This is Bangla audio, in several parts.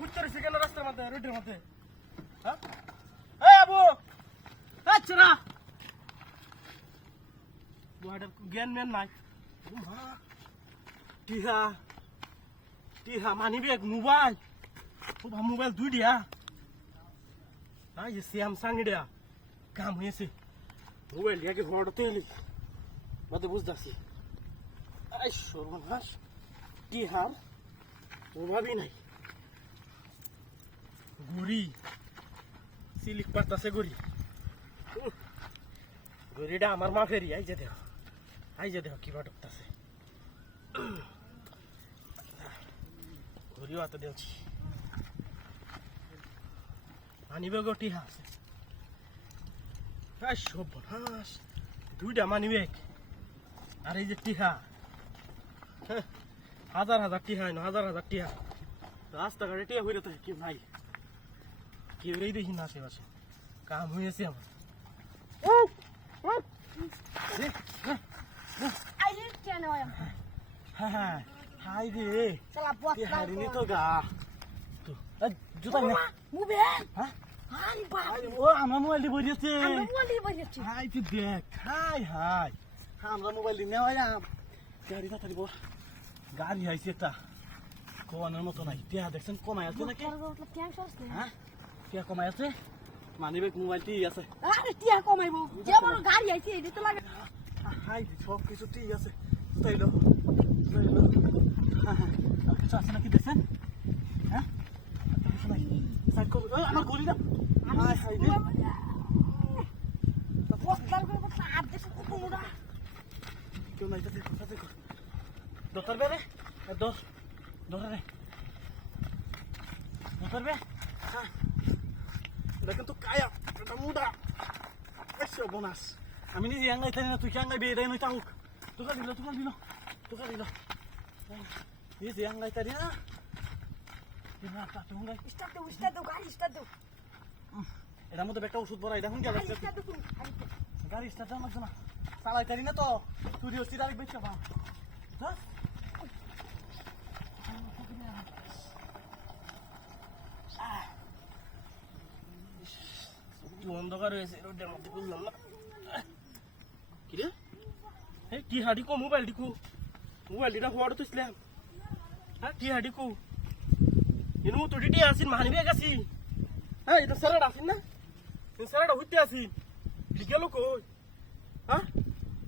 হুচ্চা রয়েছে কেন রাস্তার মধ্যে রোডের মধ্যে? হ্যাঁ এই আবু আচ্ছা না দুহাটার জ্ঞান ম্যান নাই। টিহা টিহা মানি ব্যাগ মোবাইল মোবাইল দুই দিয়া এই স্যামসাং এটা কাম হয়েছে মোবাইল দিয়ে ঘরতে এলি মতো বুঝতেছি। এই সর্বনাশ টিহার প্রভাবই নাই। গড়ি সিলিক পারতাছে গড়ি গড়িটা আমার মা ফেরি আই যে দেহ কিবা ঢুকতাছে ঘড়িও হাতে দিয়েছি মানিব্যাগ টিহা আছে। সর্বনাশ দুইটা মানিব্যাগ আর এই যে টিহা হাজার হাজার টিহা হাজার টিহা রাস্তাঘাটে টিহা হইলে তো কেউ নাই কেউ দেখি না আশেপাশে কাম হয়েছে আমার। হাই রে হারিনি তো গা জুতা ও আমার মোবাইল দিয়ে বসেছে হাই তুই দেখ হাই হাই আমরা মোবাইল দিয়ে নেওয়া গাড়ি না থাকবো গাড়ি আইছে একটা কোয়ানোর মতো নাই টিয়া দেখছেন কমাই আছে নাকি? হ্যাঁ টিয়া কমাই আছে মানিব্যাগ মোবাইলটি আছে আরে টিয়া কমাইবো যেমন গাড়ি আইছে এটা তো লাগে হাই সব কিছু ঠিক আছে তাইলো আর কিছু আছে নাকি দেখছেন? হ্যাঁ কিছু নাই সাইড করবো আমার গলি না হাই হাই রে কেউ নাই দেখো দোতার বে রে দোতার বে হ্যাঁ এটা কিন্তু কায়া এটা মুদা বোনাস আমি নিজে আঙ্গাই থাকি না তুই কি আঙ্গাই বেয়ে দেয় নই তাউক তোকা দিল নিজে আঙ্গাই থাকি না এটার মধ্যে একটা ওষুধ ভরা এটা হুন গেল গাড়ি স্টার্ট লাগছে না চালাই থাকি না তো তুই সিরালিক বেচা পা অন্ধকার হয়েছে রোডের মধ্যে বুঝলাম না কিরে এই টি হাডি কো মোবাইলটা হওয়ার তো ছিলাম হ্যাঁ টি হাডি কো এনু তো ডিটি আসিন মানিবে গেছি হ্যাঁ এটা সারাটা আসিন না সারাটা হইতে আসিন গেল কই হ্যাঁ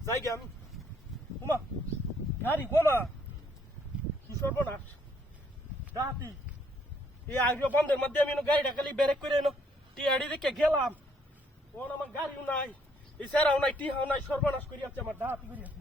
যাই গে আমি উমা গাড়ি কোনা কি সর্বনাশ রাতি এই আইপিও বন্ধের মধ্যে আমি গাড়িটা খালি ব্রেক করে এনো টিয়াড়ি দেখে গেলাম ওন আমার গাড়িও নাই এই সারাও নাই টিহাও নাই সর্বনাশ করিয়াছে আমার ডাহাতি করিয়াছে।